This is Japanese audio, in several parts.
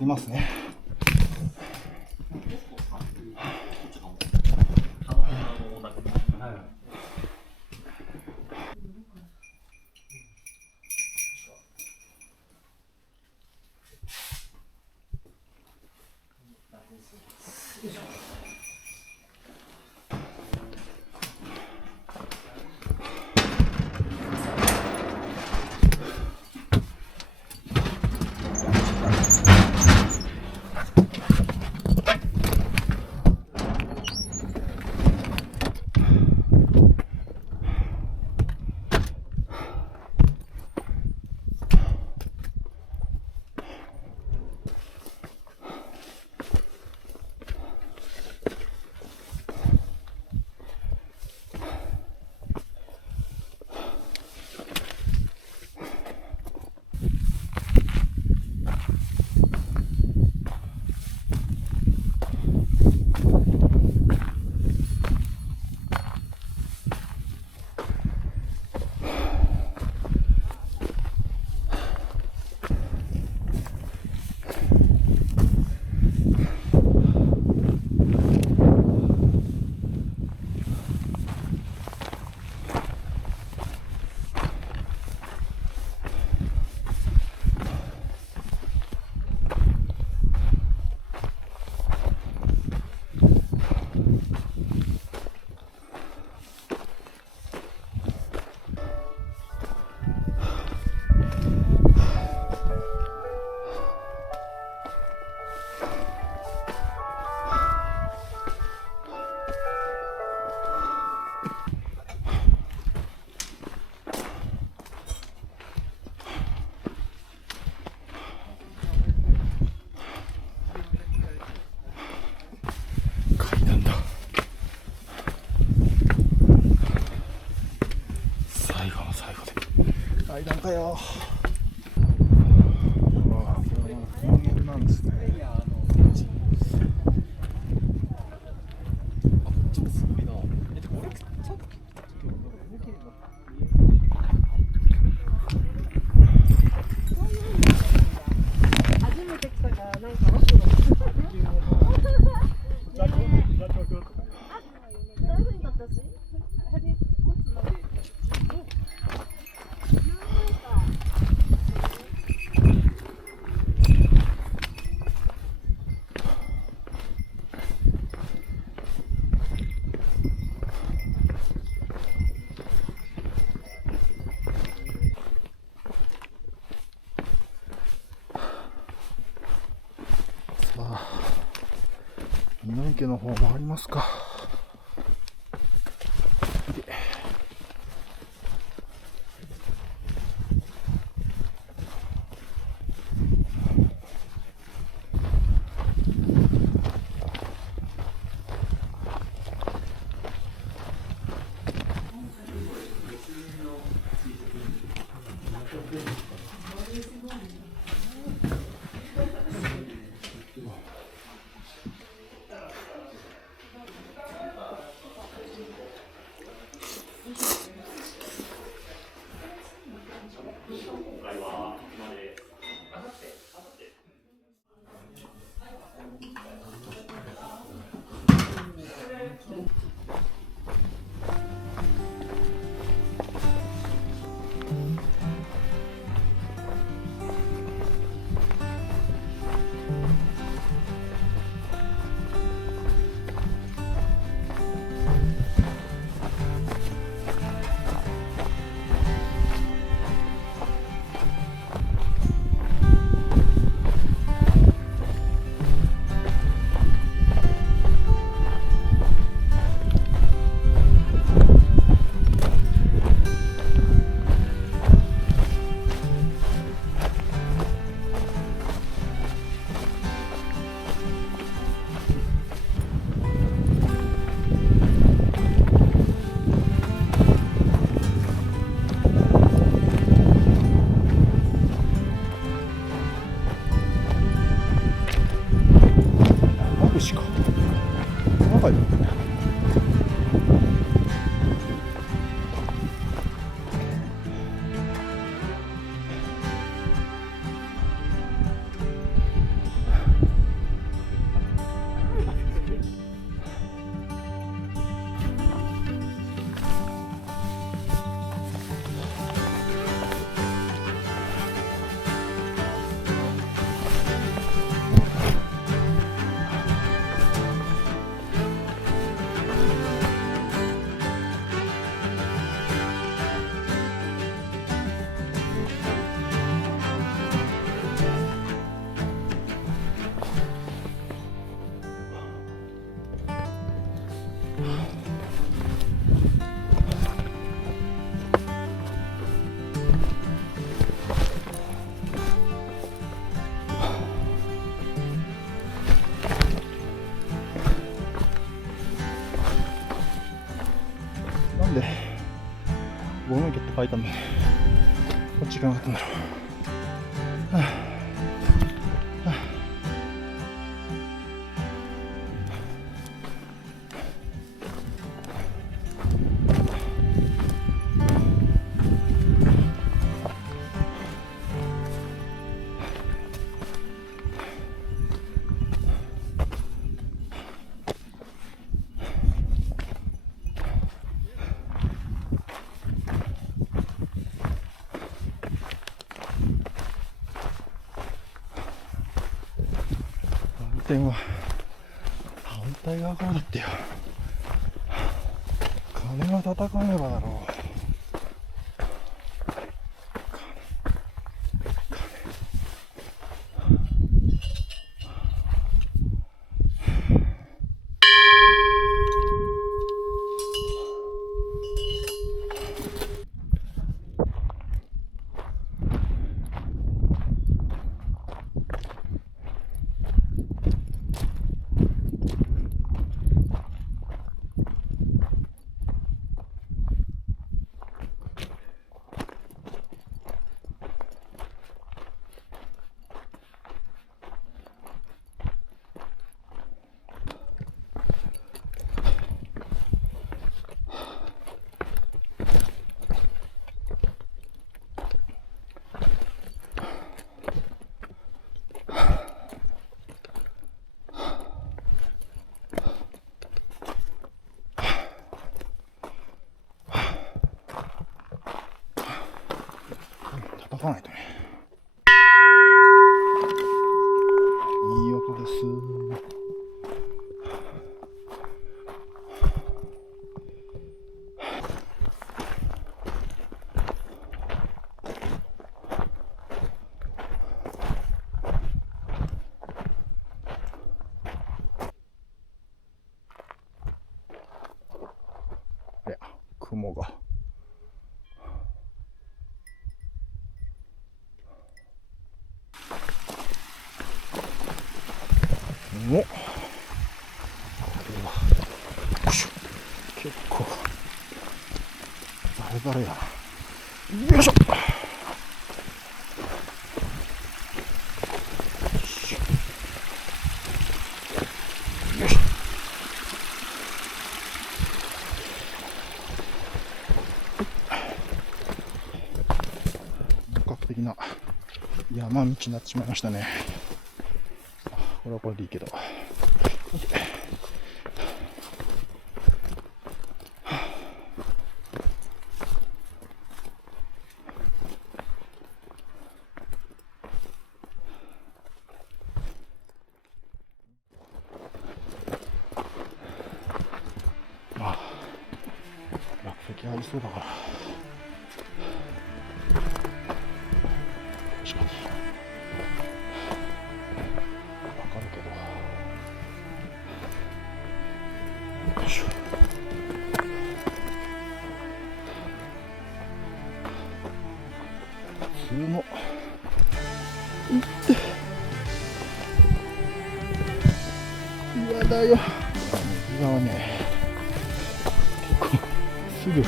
いますね。階段かよ。わあ、これは高原なんですね。池の方もありますか。なんでゴム池って書いたんだね。こっち行かなかったんだろう。はあ反転は反対側からだってよ。金は叩かねばだろう。叩かないとね。いい音です。雲が。お、これはよいしょ、結構ザレザレやな。よいしょ。本格的な山道になってしまいましたね。これはこれでいいけど。まあ、落石ありそうだから。確かに。わかるけど。よいしょ。普通の。嫌だよ。右側ね、結構すぐ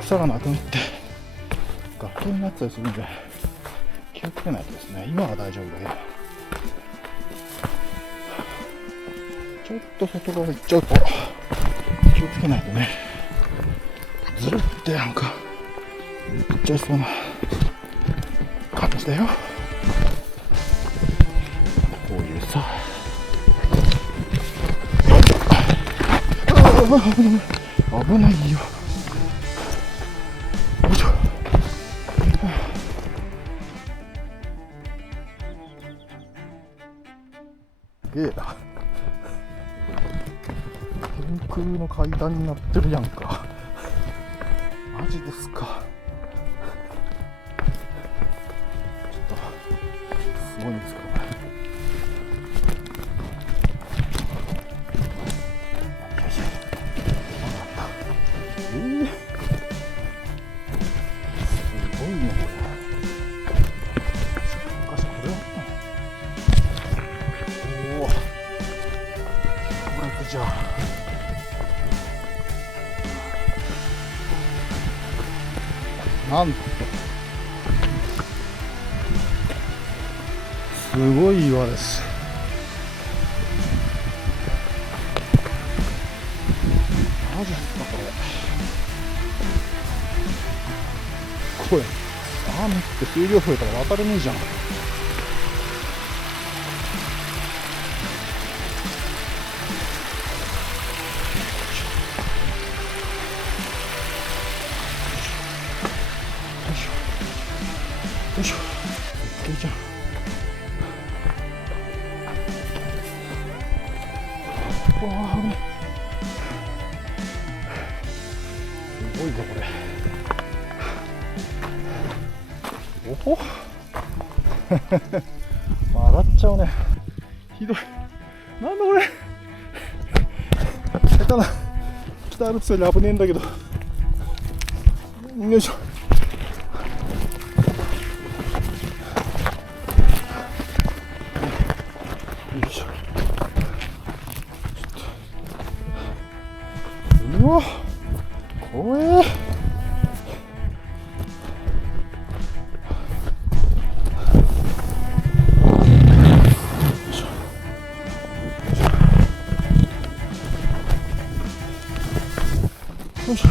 草がなくなって崖になったりするんで気をつけないとですね。今は大丈夫だけど、ちょっと外側行っちゃうと気をつけないとね、ずるってなんか行っちゃいそうな感じだよ。こういうさ、危ないよ。よいしょ。すげえな。天空の階段になってるやんか。マジですか。ちょっとすごいんですけどね。すごいね、これ。昔これあったの？おお、これじゃあ。なんとすごい岩です。マジですか、これ。これ雨って水量増えたら渡れねえじゃん。よいしょよいしょ、いいじゃん。うわー、危ない。すごいぞこれ。おほ笑っちゃうね。ひどい。なんだこれ。下手な北アルプスより危ねえんだけど。よいしょ。よいしょ。うわ、怖え。よいしょ。よいしょ。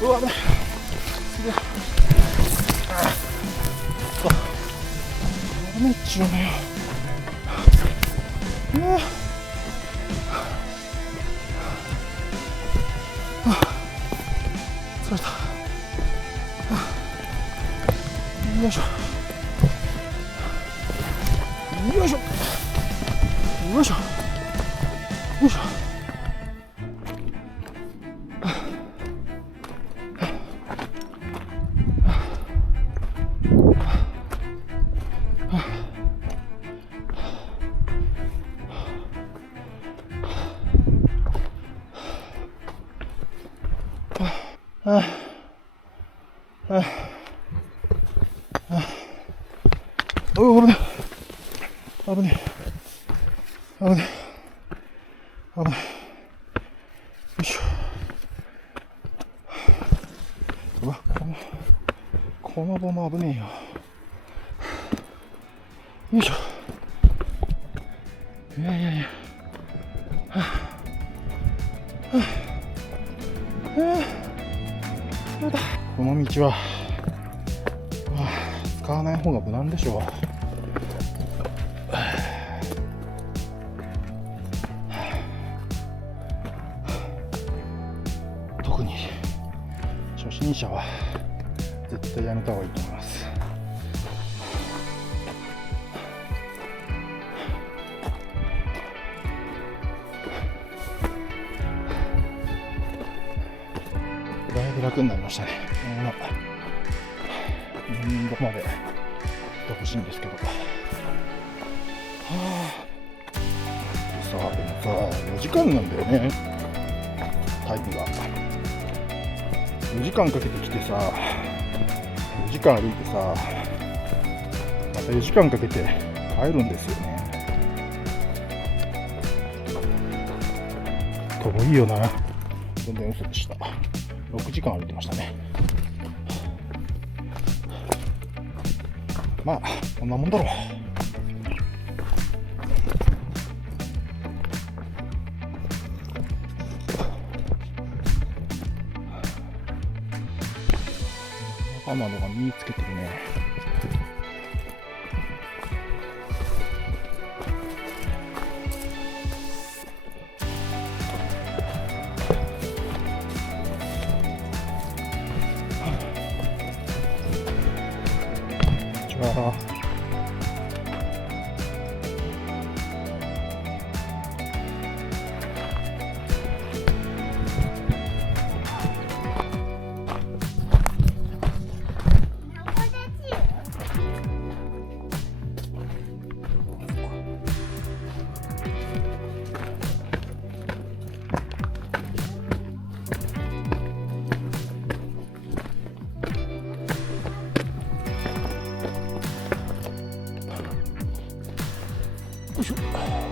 うわ、危ない。すげえ。ダメっちゅうのよ。疲れた。よいしょ。よいしょよいしょよいしょ。お、危ねえ危ねえ危ねえ危ねえ。よいしょ。うわ、この棒も危ねえよ。よいしょ。いやいやいや。この道は、使わない方が無難でしょう。特に初心者は絶対やめた方がいいと思います。だいぶ楽になりましたね。どこまで行ってほしいんですけど。さあ、でもさ、4時間なんだよね、タイムが。4時間かけてきてさ、4時間歩いてさ、また4時間かけて帰るんですよね。遠いよな。全然嘘でした。6時間歩いてましたね。まあ、こんなもんだろう。仲間のが身につけてるね。こんにちは。よいしょ。